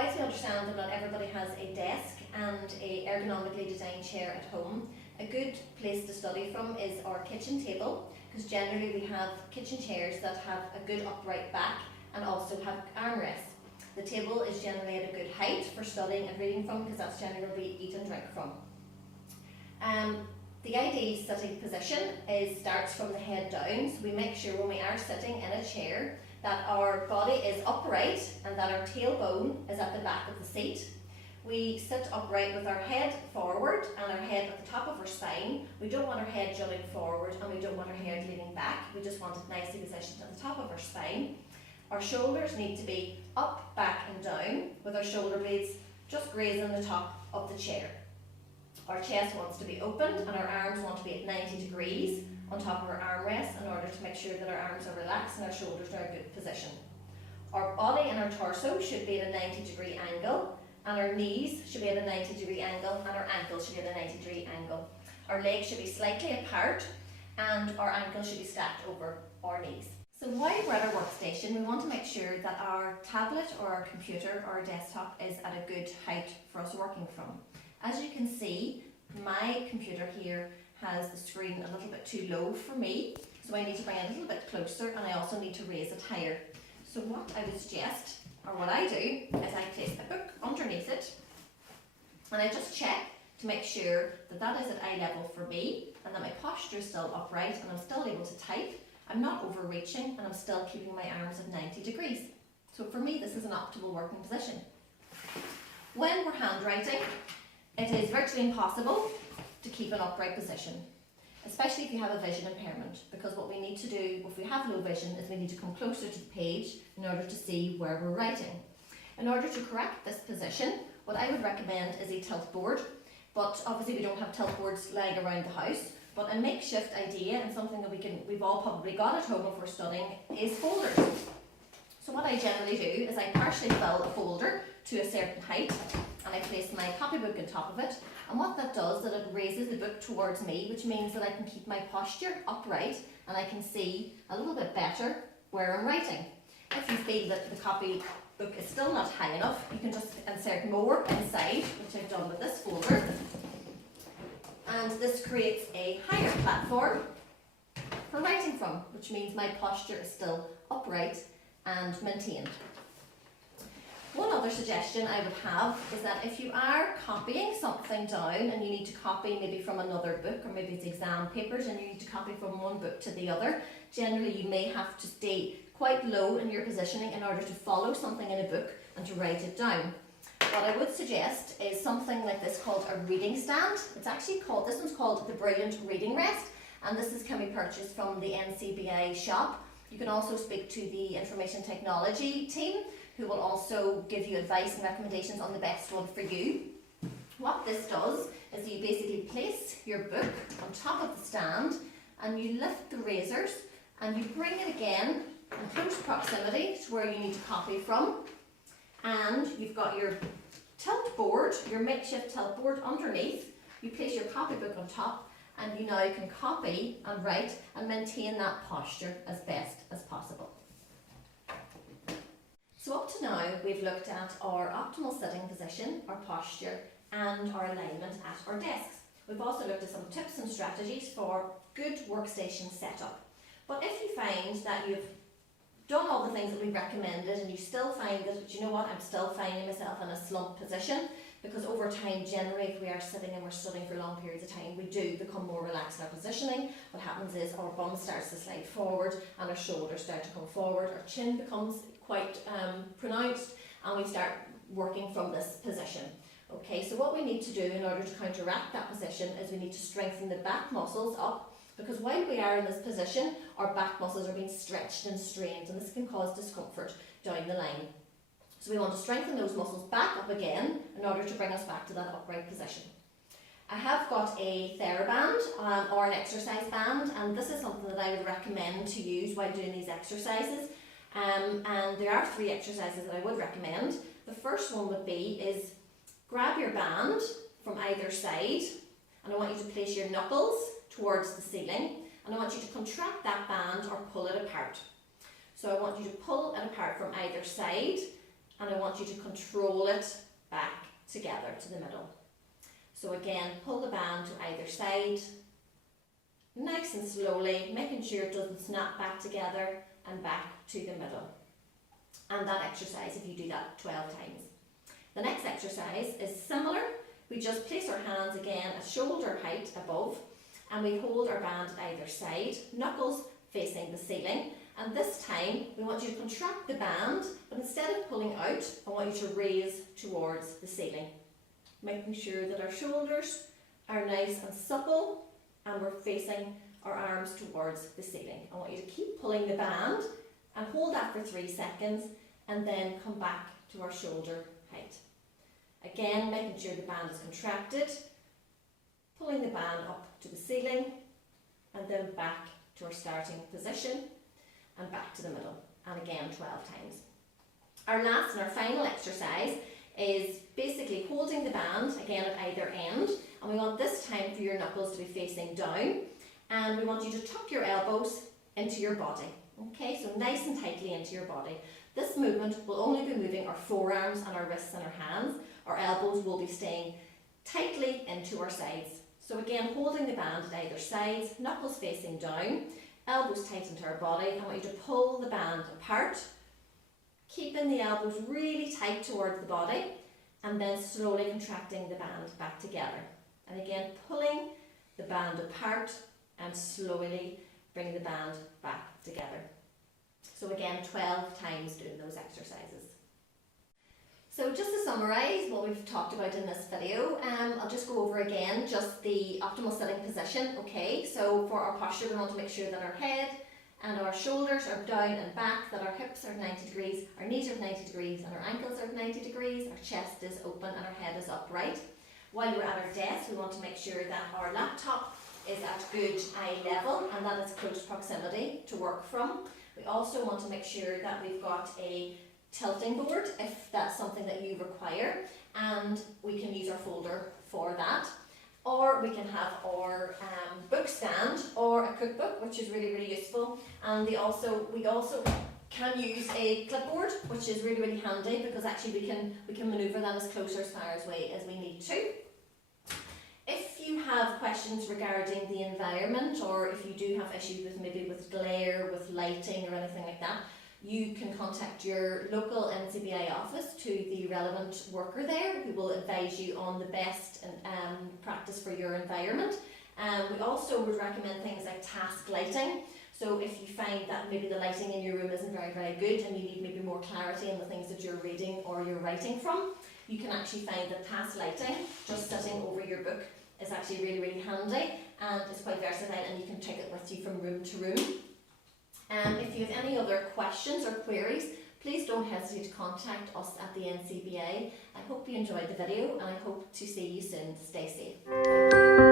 whilst we understand that not everybody has a desk and a ergonomically designed chair at home, a good place to study from is our kitchen table, because generally we have kitchen chairs that have a good upright back and also have armrests. The table is generally at a good height for studying and reading from, because that's generally where we eat and drink from. The ideal sitting position starts from the head down, so we make sure when we are sitting in a chair that our body is upright and that our tailbone is at the back of the seat. We sit upright with our head forward and our head at the top of our spine. We don't want our head jutting forward and we don't want our head leaning back. We just want it nicely positioned at the top of our spine. Our shoulders need to be up, back and down, with our shoulder blades just grazing the top of the chair. Our chest wants to be opened and our arms want to be at 90 degrees on top of our armrest in order to make sure that our arms are relaxed and our shoulders are in a good position. Our body and our torso should be at a 90-degree angle, and our knees should be at a 90-degree angle, and our ankles should be at a 90-degree angle. Our legs should be slightly apart and our ankles should be stacked over our knees. So while we're at our workstation, we want to make sure that our tablet or our computer or our desktop is at a good height for us working from. As you can see, my computer here has the screen a little bit too low for me, so I need to bring it a little bit closer, and I also need to raise it higher. So what I would suggest, or what I do, is I place a book underneath it and I just check to make sure that that is at eye level for me and that my posture is still upright and I'm still able to type. I'm not overreaching and I'm still keeping my arms at 90 degrees. So for me, this is an optimal working position. When we're handwriting, it is virtually impossible to keep an upright position, especially if you have a vision impairment, because what we need to do if we have low vision is we need to come closer to the page in order to see where we're writing. In order to correct this position, what I would recommend is a tilt board, but obviously we don't have tilt boards lying around the house, but a makeshift idea and something that we've all probably got at home if we're studying is folders. So what I generally do is I partially fill a folder to a certain height and I place my copybook on top of it, and what that does is that it raises the book towards me, which means that I can keep my posture upright and I can see a little bit better where I'm writing. If you feel that the copybook is still not high enough, you can just insert more inside, which I've done with this folder, and this creates a higher platform for writing from, which means my posture is still upright and maintained. One other suggestion I would have is that if you are copying something down and you need to copy maybe from another book, or maybe it's exam papers and you need to copy from one book to the other, generally you may have to stay quite low in your positioning in order to follow something in a book and to write it down. What I would suggest is something like this called a reading stand. It's actually called, this one's called the Brilliant Reading Rest, and this can be purchased from the NCBI shop. You can also speak to the information technology team, who will also give you advice and recommendations on the best one for you. What this does is you basically place your book on top of the stand and you lift the razors and you bring it again in close proximity to where you need to copy from, and you've got your tilt board, your makeshift tilt board underneath. You place your copybook on top and you now can copy and write and maintain that posture as best as possible. So up to now, we've looked at our optimal sitting position, our posture, and our alignment at our desks. We've also looked at some tips and strategies for good workstation setup. But if you find that you've done all the things that we recommended and you still find that, you know what, I'm still finding myself in a slump position, because over time, generally, if we are sitting and we're studying for long periods of time, we do become more relaxed in our positioning. What happens is our bum starts to slide forward and our shoulders start to come forward, our chin becomes quite pronounced, and we start working from this position. Okay, so what we need to do in order to counteract that position is we need to strengthen the back muscles up, because while we are in this position, our back muscles are being stretched and strained, and this can cause discomfort down the line. So we want to strengthen those muscles back up again in order to bring us back to that upright position. I have got a TheraBand or an exercise band, and this is something that I would recommend to use while doing these exercises. And there are 3 exercises that I would recommend. The first one would be is grab your band from either side, and I want you to place your knuckles towards the ceiling, and I want you to contract that band or pull it apart. So I want you to pull it apart from either side, and I want you to control it back together to the middle. So again, pull the band to either side, nice and slowly, making sure it doesn't snap back together and back to the middle. And that exercise, if you do that 12 times. The next exercise is similar. We just place our hands again at shoulder height above, and we hold our band at either side, knuckles facing the ceiling. And this time, we want you to contract the band, but instead of pulling out, I want you to raise towards the ceiling. Making sure that our shoulders are nice and supple, and we're facing our arms towards the ceiling. I want you to keep pulling the band and hold that for 3 seconds, and then come back to our shoulder height. Again, making sure the band is contracted, pulling the band up to the ceiling, and then back to our starting position, and back to the middle, and again 12 times. Our last and our final exercise is basically holding the band again at either end, and we want this time for your knuckles to be facing down, and we want you to tuck your elbows into your body. Okay, so nice and tightly into your body. This movement will only be moving our forearms and our wrists and our hands. Our elbows will be staying tightly into our sides. So again, holding the band at either side, knuckles facing down, elbows tight into our body. I want you to pull the band apart, keeping the elbows really tight towards the body, and then slowly contracting the band back together. And again, pulling the band apart and slowly bring the band back together. So again, 12 times doing those exercises. So just to summarise what we've talked about in this video, I'll just go over again just the optimal sitting position. Okay, so for our posture, we want to make sure that our head and our shoulders are down and back, that our hips are 90 degrees, our knees are 90 degrees, and our ankles are 90 degrees, our chest is open and our head is upright. While we're at our desk, we want to make sure that our laptop is at good eye level and that it's close proximity to work from. We also want to make sure that we've got a tilting board if that's something that you require, and we can use our folder for that. Or we can have our book stand or a cookbook, which is really useful. And we also can use a clipboard, which is really handy because actually we can manoeuvre that as close or as far away as we need to. If you have questions regarding the environment, or if you do have issues with maybe with glare, with lighting or anything like that, you can contact your local NCBI office to the relevant worker there who will advise you on the best practice for your environment. We also would recommend things like task lighting. So if you find that maybe the lighting in your room isn't very good and you need maybe more clarity in the things that you're reading or you're writing from, you can actually find that task lighting just sitting over your book is actually really handy, and it's quite versatile, and you can take it with you from room to room. If you have any other questions or queries, please don't hesitate to contact us at the NCBI. I hope you enjoyed the video, and I hope to see you soon. Stay safe. Thank you.